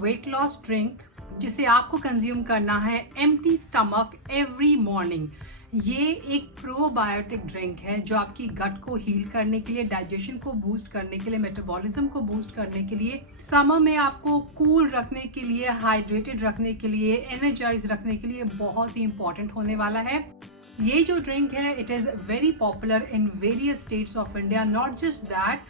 Weight loss drink जिसे आपको consume करना है एम्प्टी स्टमक एवरी मॉर्निंग। ये एक प्रोबायोटिक ड्रिंक है जो आपकी गट को हील करने के लिए, डाइजेशन को बूस्ट करने के लिए, मेटाबॉलिज्म को बूस्ट करने के लिए, समर में आपको कूल रखने के लिए, हाइड्रेटेड रखने के लिए, एनर्जाइज रखने के लिए बहुत ही इंपॉर्टेंट होने वाला है। ये जो ड्रिंक है it is very popular in various states of India. Not just that,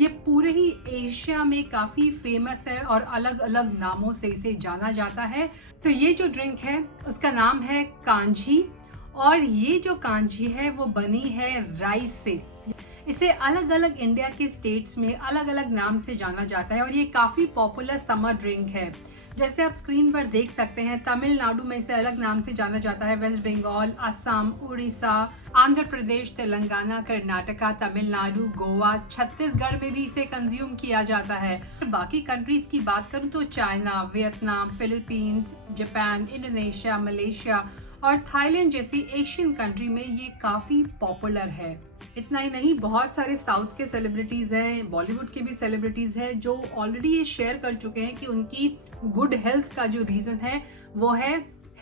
ये पूरे ही एशिया में काफी फेमस है और अलग अलग नामों से इसे जाना जाता है। तो ये जो ड्रिंक है उसका नाम है कांजी, और ये जो कांजी है वो बनी है राइस से। इसे अलग अलग इंडिया के स्टेट्स में अलग अलग नाम से जाना जाता है और ये काफी पॉपुलर समर ड्रिंक है। जैसे आप स्क्रीन पर देख सकते हैं, तमिलनाडु में इसे अलग नाम से जाना जाता है, वेस्ट बंगाल, असम, उड़ीसा, आंध्र प्रदेश, तेलंगाना, कर्नाटका, तमिलनाडु, गोवा, छत्तीसगढ़ में भी इसे कंज्यूम किया जाता है। बाकी कंट्रीज की बात करूं तो China, Vietnam, Philippines, Japan, Indonesia, Malaysia और थाईलैंड जैसी एशियन कंट्री में ये काफी पॉपुलर है। इतना ही नहीं, बहुत सारे साउथ के सेलिब्रिटीज हैं, बॉलीवुड के भी सेलिब्रिटीज हैं जो ऑलरेडी ये शेयर कर चुके हैं कि उनकी गुड हेल्थ का जो रीजन है वो है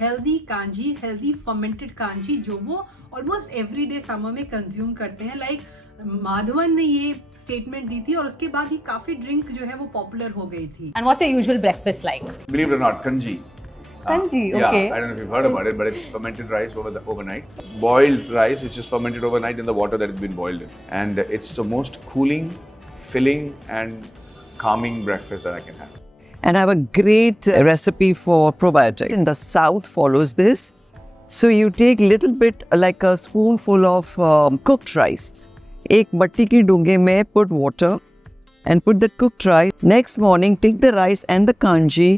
healthy kanji, healthy fermented kanji, जो वो ऑलमोस्ट एवरीडे समर में कंज्यूम करते हैं। लाइक माधवन ने ये स्टेटमेंट दी थी और उसके बाद ही काफी ड्रिंक जो है वो पॉपुलर हो गई थी। And what's your usual breakfast like? Believe it or not, kanji. Kanji, Yeah, okay. I don't know if you've heard about it, but it's fermented rice overnight. Boiled rice, which is fermented overnight in the water that it's been boiled in. And it's the most cooling, filling, and calming breakfast that I can have. And I have a great recipe for probiotic. In the south follows this. So you take little bit like a spoonful of cooked rice. एक मट्टी की डूंगे में put water and put the cooked rice. Next morning take the rice and the kanji.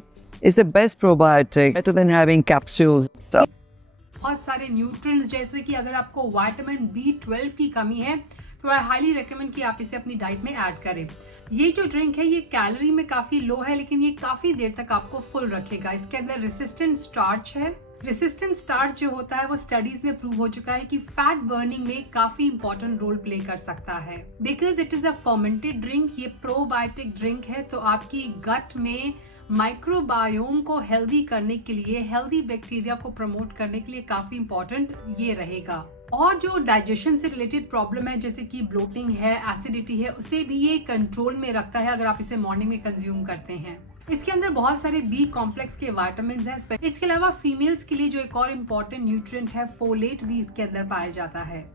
Is the best probiotic, better than having capsules. बहुत सारे nutrients, जैसे कि अगर आपको विटामिन B12 की कमी है तो आई हाईली रिकमेंड कि आप इसे अपनी डाइट में ऐड करें। ये जो ड्रिंक है ये कैलोरी में काफी लो है, लेकिन ये काफी देर तक आपको फुल रखेगा। इसके अंदर रेसिस्टेंट स्टार्च है। रेसिस्टेंट स्टार्च जो होता है वो स्टडीज में प्रूव हो चुका है कि फैट बर्निंग में काफी इंपॉर्टेंट रोल प्ले कर सकता है। Because it is a fermented drink, ये प्रोबायोटिक ड्रिंक है, तो आपकी गट में माइक्रोबायोम को हेल्दी करने के लिए, हेल्दी बैक्टीरिया को प्रमोट करने के लिए काफी इंपॉर्टेंट ये रहेगा। और जो डाइजेशन से रिलेटेड प्रॉब्लम है जैसे कि ब्लोटिंग है, एसिडिटी है, उसे भी ये कंट्रोल में रखता है अगर आप इसे मॉर्निंग में कंज्यूम करते हैं। इसके अंदर बहुत सारे बी कॉम्प्लेक्स के विटामिन हैं। इसके अलावा फीमेल्स के लिए जो एक और इम्पोर्टेंट न्यूट्रिएंट है, फोलेट भी इसके अंदर पाया जाता है।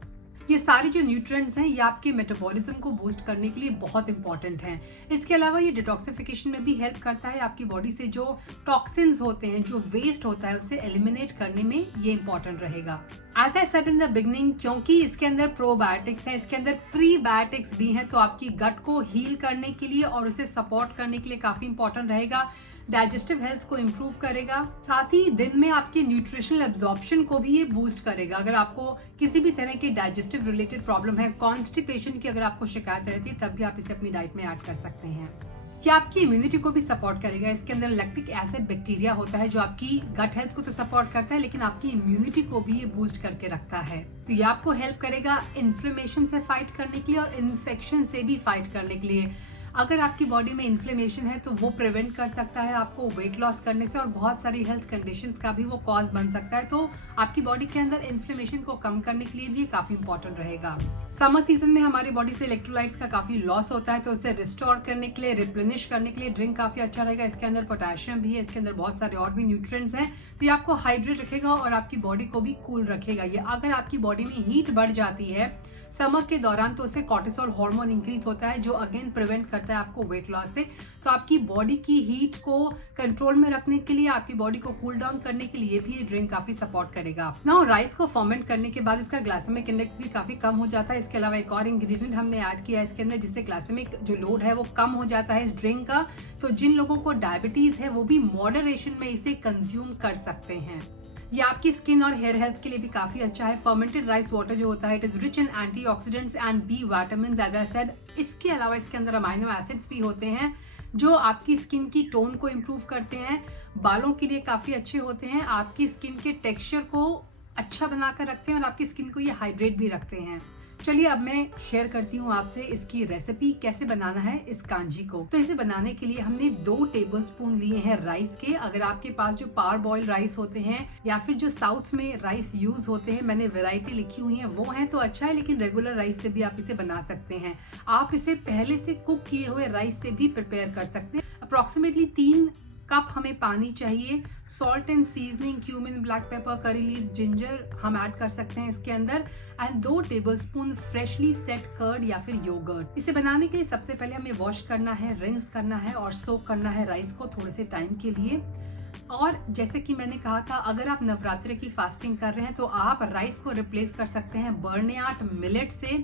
ये सारे जो न्यूट्रिएंट्स हैं ये आपके मेटाबॉलिज्म को बूस्ट करने के लिए बहुत इंपॉर्टेंट हैं। इसके अलावा ये डिटॉक्सिफिकेशन में भी हेल्प करता है। आपकी बॉडी से जो टॉक्सिन्स होते हैं, जो वेस्ट होता है, उसे एलिमिनेट करने में ये इंपॉर्टेंट रहेगा। As I said in the beginning, क्योंकि इसके अंदर प्रोबायोटिक्स हैं, इसके अंदर प्रीबायोटिक्स भी हैं, तो आपकी गट को हील करने के लिए और उसे सपोर्ट करने के लिए काफी इंपॉर्टेंट रहेगा। डाइजेस्टिव हेल्थ को इम्प्रूव करेगा, साथ ही दिन में आपके न्यूट्रिशनल एब्जॉर्प्शन को भी ये बूस्ट करेगा। अगर आपको किसी भी तरह की डाइजेस्टिव रिलेटेड प्रॉब्लम है, कॉन्स्टिपेशन की अगर आपको शिकायत रहती है, तब भी आप इसे अपनी डाइट में ऐड कर सकते हैं। ये आपकी इम्यूनिटी को भी सपोर्ट करेगा। इसके अंदर लैक्टिक एसिड बैक्टीरिया होता है जो आपकी गट हेल्थ को तो सपोर्ट करता है, लेकिन आपकी इम्यूनिटी को भी ये बूस्ट करके रखता है। तो ये आपको हेल्प करेगा इन्फ्लेमेशन से फाइट करने के लिए और इन्फेक्शन से भी फाइट करने के लिए। अगर आपकी बॉडी में इन्फ्लेमेशन है तो वो प्रिवेंट कर सकता है आपको वेट लॉस करने से, और बहुत सारी हेल्थ कंडीशंस का भी वो कॉज बन सकता है। तो आपकी बॉडी के अंदर इन्फ्लेमेशन को कम करने के लिए भी काफी इंपॉर्टेंट रहेगा। समर सीजन में हमारी बॉडी से इलेक्ट्रोलाइट्स का काफी लॉस होता है, तो उसे रिस्टोर करने के लिए, रिप्लेनिश करने के लिए ड्रिंक काफी अच्छा रहेगा। इसके अंदर पोटेशियम भी है, इसके अंदर बहुत सारे और भी न्यूट्रिएंट्स हैं, तो ये आपको हाइड्रेट रखेगा और आपकी बॉडी को भी कूल रखेगा। ये अगर आपकी बॉडी में हीट बढ़ जाती है समर के दौरान तो उससे कॉर्टिसोल हार्मोन इंक्रीज होता है, जो अगेन प्रिवेंट करता है आपको वेट लॉस से। तो आपकी बॉडी की हीट को कंट्रोल में रखने के लिए, आपकी बॉडी को कूल डाउन करने के लिए भी ये ड्रिंक काफी सपोर्ट करेगा। नाउ राइस को फर्मेंट करने के बाद इसका ग्लाइसेमिक इंडेक्स भी काफी कम हो जाता है। इसके अलावा एक और इंग्रेडिएंट हमने ऐड किया है इसके अंदर, जिससे ग्लाइसेमिक जो लोड है वो कम हो जाता है इस ड्रिंक का। तो जिन लोगों को डायबिटीज है वो भी मॉडरेशन में इसे कंज्यूम कर सकते हैं। ये आपकी स्किन और हेयर हेल्थ के लिए भी काफी अच्छा है। फर्मेंटेड राइस वाटर जो होता है it is rich in antioxidants and B vitamins as I said. इसके अलावा इसके अंदर अमाइनो एसिड्स भी होते हैं जो आपकी स्किन की टोन को इम्प्रूव करते हैं, बालों के लिए काफी अच्छे होते हैं, आपकी स्किन के टेक्सचर को अच्छा बनाकर रखते हैं और आपकी स्किन को ये हाइड्रेट भी रखते हैं। चलिए अब मैं शेयर करती हूँ आपसे इसकी रेसिपी कैसे बनाना है इस कांजी को। तो इसे बनाने के लिए हमने 2 टेबलस्पून लिए हैं राइस के। अगर आपके पास जो पार बॉयल राइस होते हैं या फिर जो साउथ में राइस यूज होते हैं, मैंने वैरायटी लिखी हुई है, वो है तो अच्छा है, लेकिन रेगुलर राइस से भी आप इसे बना सकते हैं। आप इसे पहले से कुक किए हुए राइस से भी प्रिपेयर कर सकते हैं। अप्रोक्सीमेटली 3 कप हमें पानी चाहिए। Salt and seasoning, cumin, black pepper, curry leaves, ginger हम ऐड कर सकते हैं इसके अंदर, and 2 tablespoon freshly set curd या फिर योगर्ट। इसे बनाने के लिए सबसे पहले हमें वॉश करना है, रिंस करना है और सोक करना है राइस को थोड़े से टाइम के लिए। और जैसे कि मैंने कहा था, अगर आप नवरात्रि की फास्टिंग कर रहे हैं तो आप राइस को रिप्लेस कर सकते हैं बर्नयार्ड मिलेट से।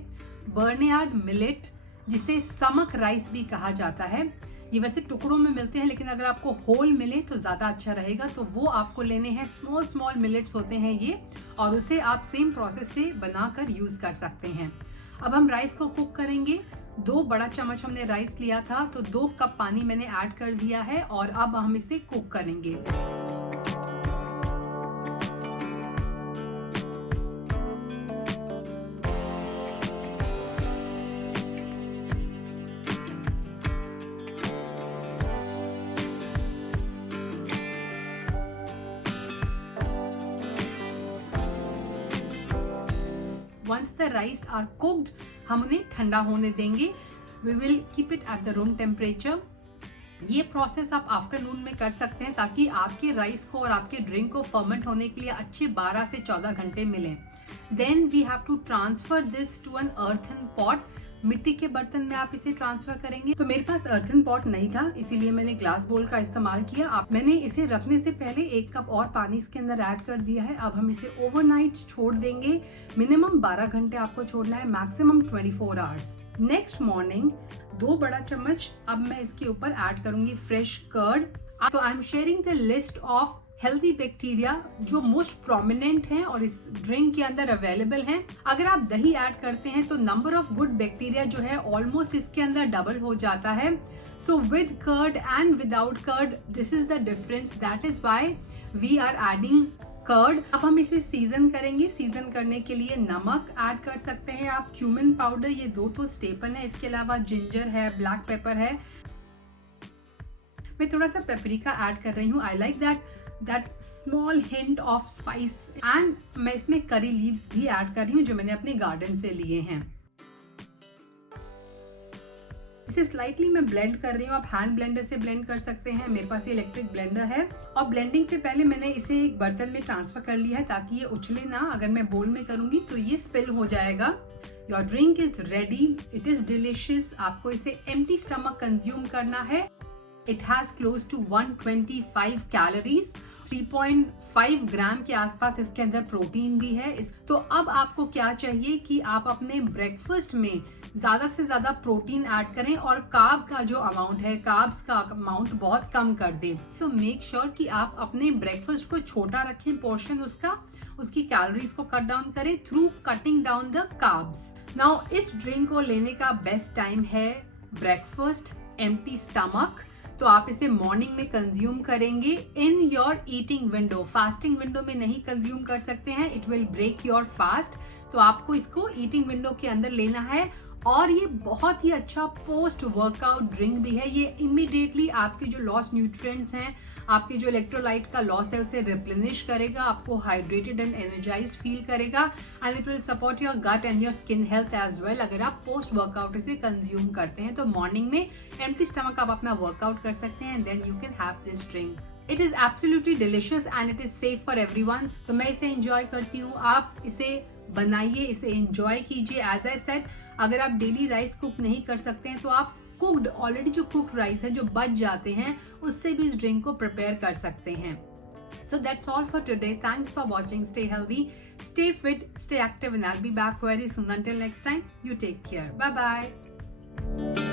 बर्नयार्ड मिलेट जिसे समक राइस भी कहा जाता है, ये वैसे टुकड़ों में मिलते हैं, लेकिन अगर आपको होल मिले तो ज्यादा अच्छा रहेगा। तो वो आपको लेने हैं, स्मॉल मिलेट्स होते हैं ये, और उसे आप सेम प्रोसेस से बनाकर यूज कर सकते हैं। अब हम राइस को कुक करेंगे। 2 बड़ा चम्मच हमने राइस लिया था, तो 2 कप पानी मैंने ऐड कर दिया है और अब हम इसे कुक करेंगे। Once the rice are cooked, हम उन्हें ठंडा होने देंगे। We will keep it at the room temperature. ये प्रोसेस आप आफ्टरनून में कर सकते हैं ताकि आपके राइस को और आपके ड्रिंक को फर्मेंट होने के लिए अच्छे 12 से 14 घंटे मिलें। Then we have to transfer this to an earthen pot. मिट्टी के बर्तन में आप इसे ट्रांसफर करेंगे। तो मेरे पास अर्थन पॉट नहीं था, इसीलिए मैंने ग्लास बोल का इस्तेमाल किया। मैंने इसे रखने से पहले 1 कप और पानी इसके अंदर ऐड कर दिया है। अब हम इसे ओवरनाइट छोड़ देंगे। मिनिमम 12 घंटे आपको छोड़ना है, मैक्सिमम 24 आवर्स। नेक्स्ट मॉर्निंग 2 बड़ा चम्मच अब मैं इसके ऊपर ऐड करूंगी फ्रेश कर्ड। तो I am sharing the list of healthy bacteria जो मोस्ट प्रोमिनेंट हैं और इस ड्रिंक के अंदर अवेलेबल हैं। अगर आप दही ऐड करते हैं तो नंबर ऑफ गुड बैक्टीरिया जो है ऑलमोस्ट इसके अंदर डबल हो जाता है। So with curd and without curd, this is the difference, that is why we are adding curd. अब हम इसे सीजन करेंगे। सीजन करने के लिए नमक ऐड कर सकते हैं आप, क्यूमिन पाउडर, ये 2 तो स्टेपल है, इसके अलावा जिंजर है, ब्लैक पेपर है। मैं थोड़ा सा पेपरिका ऐड कर रही हूँ। I like that small hint of spice, and मैं इसमें करी लीव्स भी ऐड कर रही हूँ जो मैंने अपने गार्डन से लिए हैं। इसे स्लाइटली मैं ब्लेंड कर रही हूँ। आप हैंड ब्लेंडर से ब्लेंड कर सकते हैं, मेरे पास ये इलेक्ट्रिक ब्लेंडर है। और ब्लेंडिंग से पहले मैंने इसे एक बर्तन में ट्रांसफर कर लिया है ताकि ये उछले ना। अगर मैं बोल में करूंगी तो ये स्पिल हो जाएगा। Your drink is ready, it is delicious. आपको इसे एम्प्टी स्टमक कंज्यूम करना है। It has close to 125 calories, 3.5 gram के आसपास इसके अंदर प्रोटीन भी है। तो अब आपको क्या चाहिए कि आप अपने ब्रेकफास्ट में ज्यादा से ज्यादा प्रोटीन ऐड करें और कार्ब का जो अमाउंट है, कार्ब्स का अमाउंट बहुत कम कर दें। तो मेक श्योर कि आप अपने ब्रेकफास्ट को छोटा रखें, पोर्शन उसकी कैलोरीज को कट डाउन करें through cutting down the carbs. Now इस ड्रिंक को लेने का बेस्ट टाइम है ब्रेकफास्ट, एम्प्टी स्टमक। तो आप इसे मॉर्निंग में कंज्यूम करेंगे in your eating window. Fasting window में नहीं कंज्यूम कर सकते हैं, it will break your fast. तो आपको इसको ईटिंग विंडो के अंदर लेना है। और ये बहुत ही अच्छा पोस्ट वर्कआउट ड्रिंक भी है। ये इमीडिएटली आपके जो लॉस न्यूट्रिएंट्स हैं, आपके जो इलेक्ट्रोलाइट का लॉस है, उसे रिप्लेनिश करेगा, आपको हाइड्रेटेड एंड एनर्जाइज्ड फील करेगा, and it will support your gut and your skin health as well. अगर आप पोस्ट वर्कआउट इसे कंज्यूम करते हैं तो मॉर्निंग में एम्प्टी स्टमक आप अपना वर्कआउट कर सकते हैं, and then you can have this drink. It is absolutely delicious and it is safe for everyone. तो मैं इसे एंजॉय करती हूँ, आप इसे बनाइए, इसे एंजॉय कीजिए। एज आई सेड, अगर आप डेली राइस कुक नहीं कर सकते हैं तो आप कुक्ड, ऑलरेडी जो कुक्ड राइस है जो बच जाते हैं, उससे भी इस ड्रिंक को प्रिपेयर कर सकते हैं। So that's all for today. Thanks for watching. Stay healthy, stay fit, stay active, and I'll be back very soon. Until next time, you take care. Bye bye.